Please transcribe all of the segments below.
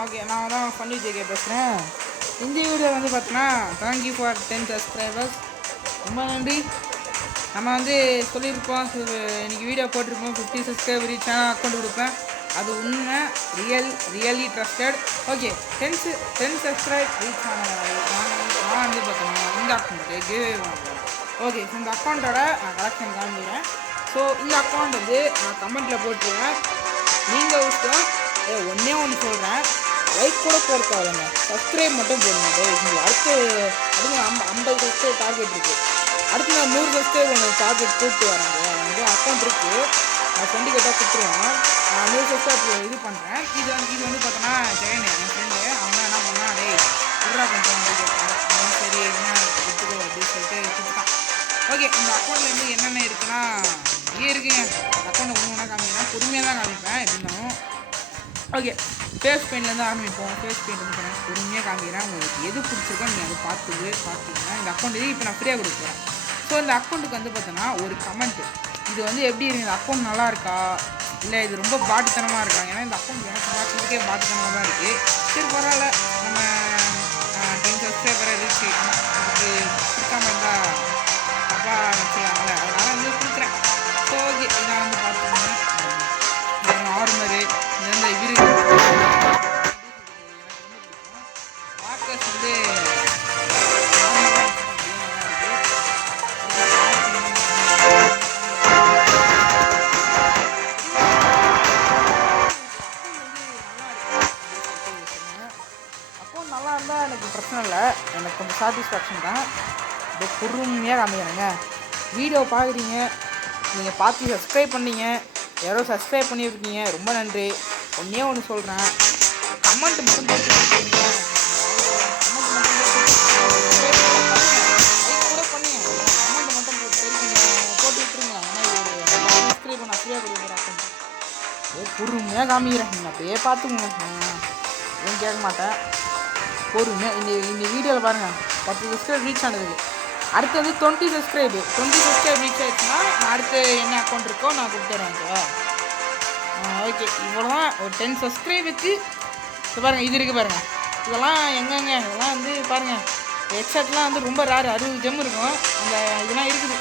Okay, நான் தான் funny JK பேசுகிறேன். இந்த வீடியோ வந்து பார்த்தோன்னா, தேங்க்யூ ஃபார் 10 சப்ஸ்கிரைபர்ஸ். ரொம்ப நன்றி. நம்ம வந்து சொல்லியிருப்போம், இன்றைக்கி வீடியோ போட்டிருப்போம் 50 சப்ஸ்கிரைபர் சேனல் அக்கௌண்ட் கொடுப்பேன். அது உண்மை, really trusted. Okay, 10 subscribe reach ஆனது நான் வந்து பார்த்தோன்னா இந்த அக்கௌண்ட்டு கிவ்வே வாங்குவேன். ஓகே, ஸோ இந்த அக்கௌண்ட்டோட நான் கலெக்ஷன் காமிக்கிறேன். ஸோ இந்த அக்கௌண்ட் வந்து நான் கமெண்ட்டில் போட்டுருவேன். நீங்கள் விஷயம் ஒன்றே ஒன்று சொல்கிறேன், லைக் கூட போட தேவைங்க, சப்ஸ்கிரைப் மட்டும் போடுங்க. இங்கே அடுத்து 50 சப்ஸ்கிரைப் டார்கெட் இருக்குது. அடுத்து நான் 100 சப்ஸ்கிரைப் உங்களுக்கு டார்கெட் கூப்பிட்டு வராங்க. வந்து அக்கௌண்ட் இருக்குது, நான் ஃப்ரெண்டு கேட்டால் கொடுத்துருவேன். நான் 100 சப்ஸ்கிரைப் இது பண்ணுறேன். இது வந்து பார்த்தோன்னா ஜெயன் என் ஃப்ரெண்டு, அவங்க என்ன பண்ணால் விட்ரா கொஞ்சம் வந்து கேட்பாங்க. சரி என்ன கொடுத்துக்கோ அப்படின்னு சொல்லிட்டு கொடுத்தான். ஓகே, இந்த அக்கௌண்ட்டில் வந்து என்னென்ன இருக்குன்னா இருக்குங்க. அக்கௌண்ட்டை ஒன்று காமிக்கிறேன், பொறுமையாக தான் காமிப்பேன் எப்படின்னாலும். ஓகே, ஃபேஸ் பெயின்லேருந்து ஆரம்பிப்போம். ஃபேஸ் பெயிண்ட் வந்து நான் பொறுமையாக காமிக்கிறேன். உங்களுக்கு எது பிடிச்சிருக்கோ நீங்கள் அதை பார்த்துக்கோங்க. இந்த அக்கௌண்ட் இப்போ நான் ஃப்ரீயாக கொடுக்குறேன். ஸோ இந்த அக்கௌண்ட்டுக்கு வந்து பார்த்தோன்னா ஒரு கமெண்ட்டு, இது வந்து எப்படி இருக்குது, இந்த அக்கௌண்ட் நல்லா இருக்கா இல்லை இது ரொம்ப பாட்டுத்தனமாக இருக்கா? ஏன்னா இந்த அக்கௌண்ட் எனக்கு பார்க்குறதுக்கே பாட்டுத்தனமாக தான் இருக்குது. சரி பரவாயில்ல, நம்ம 10 சப்ஸ்கிரைபரை ரீச் ஆகிட்டோம், அதுக்கு கொடுக்காம இருந்தால் தப்பாக வச்சுருக்காங்களே, அதனால் வந்து கொடுக்குறேன். ஸோ ஓகே, இதான் வந்து பார்த்தோம்னா நார்மலு இந்த இவரு பார்க்கஸ் வந்து அக்கௌண்ட் நல்லா இருந்தால் எனக்கு பிரச்சனை இல்லை, எனக்கு கொஞ்சம் சாட்டிஸ்ஃபேக்ஷன் தான். இப்போ பொறுமையாக காமிக்கிறேங்க. வீடியோ பார்க்குறீங்க, நீங்கள் பார்த்து சப்ஸ்கிரைப் பண்ணீங்க, யாரோ சப்ஸ்கிரைப் பண்ணியிருக்கீங்க, ரொம்ப நன்றி. ஒன்றே ஒன்று சொல்கிறேன், கமெண்ட் மட்டும் போட்டு லைக் கூட பண்ணுங்க, கமெண்ட் மட்டும் போட்டு விட்டுருங்களா. ஏன்னா இது சப்ஸ்கிரைப் பண்ண ஃப்ரீயாக கொடுக்குறேன் அக்கௌண்ட். பொறுமையாக காமிக்கிறேன், நீங்கள் அப்படியே பார்த்துக்கோங்க, எதுவும் கேட்க மாட்டேன். பொறுமையாக இந்த வீடியோவில் பாருங்கள், 10 சப்ஸ்கிரைப் ரீச் ஆனதுக்கு. அடுத்து வந்து 20 சப்ஸ்கிரைப் ரீச் ஆகிடுச்சுன்னா நான் அடுத்து என்ன அக்கௌண்ட் இருக்கோ நான் கொடுத்துட்றேன். ஓகே, இவ்வளோ தான். ஒரு 10 சப்ஸ்கிரைபுக்கு இது பாருங்கள், இது இருக்குது பாருங்கள், இதெல்லாம் எங்கெங்க, இதெல்லாம் வந்து பாருங்கள், ஹெட்செட்லாம் வந்து ரொம்ப ரேர், 60 ஜெம் இருக்கும். அந்த இதெல்லாம் இருக்குது,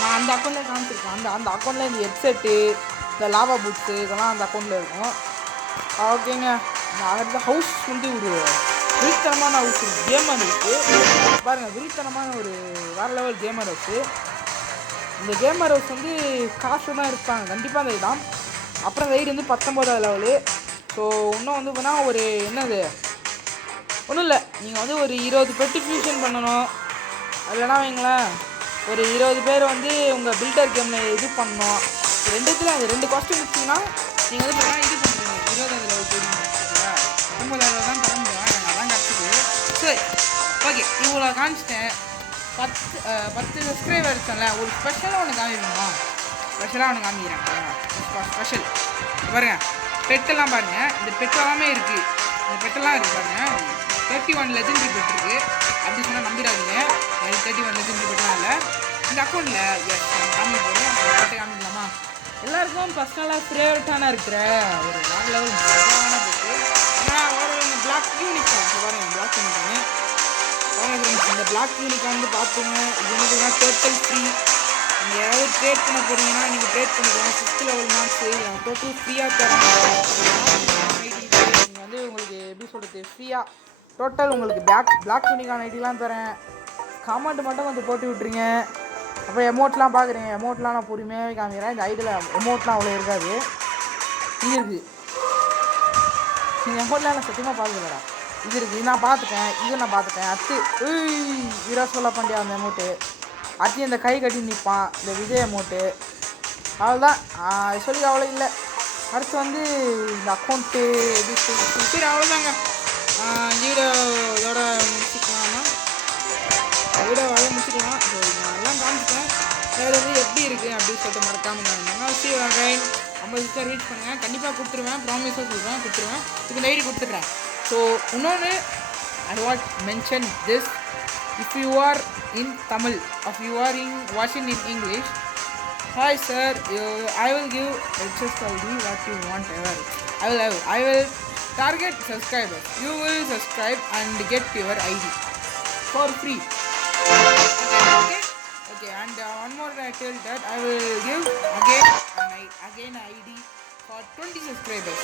நான் அந்த அக்கௌண்ட்டில் காமிச்சிருக்கேன். அந்த அக்கௌண்ட்டில் இந்த ஹெட்செட்டு, இந்த லாவா புக்ஸு இதெல்லாம் அந்த அக்கௌண்ட்டில் இருக்கும். ஓகேங்க, அடுத்த ஹவுஸ் வந்து ஒரு விரித்தனமான ஹவுஸ், கேமர் ஹவுஸு பாருங்கள், விரித்தனமான ஒரு வேறு லெவல் கேமர் ஹவுஸு. இந்த கேமர் ஹவுஸ் வந்து காசு தான் இருப்பாங்க கண்டிப்பாக அந்த இதுதான். அப்புறம் ரைடு வந்து 19வது லெவலு. ஸோ இன்னும் வந்து போனால் ஒரு என்னது ஒன்றும் இல்லை, நீங்கள் வந்து ஒரு 20 பெட்டு ஃபியூஷன் பண்ணணும். இல்லைனா வைங்களேன், ஒரு 20 பேர் வந்து உங்கள் பில்டர் கேமில் இது பண்ணணும். அது 2 காஸ்ட்யூம் முடிச்சிங்கன்னா நீங்கள் வந்து பார்த்தா இது பண்ணுறீங்க, 20வது லெவல் போடுங்க. ஓகேவா, 19வது லெவல் தான் தர முடியும், எனக்கு அதான் கிடச்சிது. சரி ஓகே, இவ்வளோ காமிச்சிட்டேன். 10 சப்ஸ்கிரைபர் இருக்கல, ஒரு ஸ்பெஷலாக ஒன்று காமிப்போமா? ஸ்பெஷலாக ஒன்று காமிக்கிறேன். ஸ்பெஷல் பாருங்கள், பெட்டெல்லாம் பாருங்கள், இந்த பெட்டெல்லாமே இருக்குது. இந்த பெட்டெல்லாம் இருக்குது பாருங்கள், 31 லெஜெண்டரி பெட் இருக்குது. அப்படி சொன்னால் நம்பிடாதீங்க, 31 லெஜெண்டரி பெட்டெல்லாம் இல்லை இந்த அக்கௌண்ட்டில். எஸ், காமி போகிறேன், பெட்டை காமிக்கலாமா? எல்லாருக்கும் பர்சனலாக ஃபேவரட்டான இருக்கிற ஒரு வேறு லெவல் முக்கியமான பெட்டு. ஏன்னா ஒரு பிளாக் யூனிஃபார்ம் பாருங்கள், பிளாக் யூனிஃபார்ம் இந்த பிளாக் யூனிஃபார்ம் வந்து பார்த்துங்க. இது வந்து டோட்டல் ஃப்ரீ. நீங்கள் யாராவது ட்ரேட் பண்ண போகிறீங்கன்னா நீங்கள் ட்ரேட் பண்ணிக்கலாம். 6th லெவல் மார்க்ஸு டோட்டல் ஃப்ரீயாக தரேன். நீங்கள் வந்து உங்களுக்கு எப்படி சொல்கிறது, ஃப்ரீயாக டோட்டல் உங்களுக்கு பிளாக் யூனிஃபார்ம் ஐடிலாம் தரேன். கமெண்ட் மட்டும் கொஞ்சம் போட்டு விட்ருங்க. அப்புறம் எமௌண்ட்லாம் பார்க்குறீங்க, எமௌண்ட்லாம் நான் பொறுமையாகவே காமிக்கிறேன். இந்த ஐடியில் எமௌண்ட்லாம் அவ்வளோ இருக்காது, இது இருக்குது. நீங்கள் எமௌண்ட்லாம் நான் சத்தியமாக பார்க்கலடா, இது இருக்குது, இது நான் பார்த்துட்டேன், இது நான் பார்த்துட்டேன். அடுத்து விராட் கோலி பாண்டியா அந்த அமௌண்ட்டு, அடுத்து இந்த கை கட்டி நிற்பான் இந்த விஜய் அமௌண்ட்டு, அவ்வளோதான். சொல்லி அவ்வளோ இல்லை. அடுத்து வந்து இந்த அக்கௌண்ட்டு எப்படி சரி அவ்வளோதாங்க. வீடியோ இதோட முடிச்சுக்கலாமா? வீடியோ அதை முடிச்சுக்கலாம். ஸோ நான் எல்லாம் காமிச்சிட்டேன். வேறு வந்து எப்படி இருக்குது அப்படின்னு சொல்லிட்டு மறக்காமல் காமிங்க. சி கைன் 50 சப்ஸ்கிரைப் ரீச் பண்ணுங்கள், கண்டிப்பாக கொடுத்துருவேன், ப்ராமிஸாக சொல்கிறேன், கொடுத்துருவேன். இதுக்கு ஐடி கொடுத்துட்றேன். So, இன்னொன்று I want mention this, if you are in Tamil, if you are watching in English, hi sir, I will give HSID what you want ever. I will target subscribers. You will subscribe and get your ID for free. Okay, and one more I tell that I will give again ID for 20 subscribers.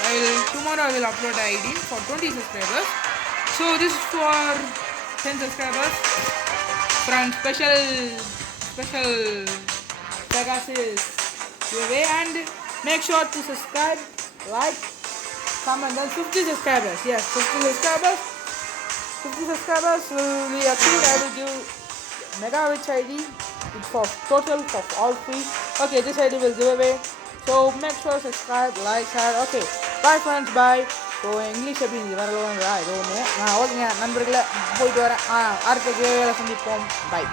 Tomorrow I will upload the ID for 20 subscribers. So this is for 10 subscribers from special Pegasus giveaway, and make sure to subscribe, like, comment. Then 50 subscribers. Yes, 50 subscribers. 50 subscribers will be achieved. I will give Mega Witch ID. It's for total for all free. Okay, this ID will give away. So make sure to subscribe, like, share. Okay, bye friends, bye. So English எப்படி இது வேறு இது ஒன்று ஓகேங்க நண்பர்களை போயிட்டு வரேன் அடுத்த வேலை சந்திப்போம். பை.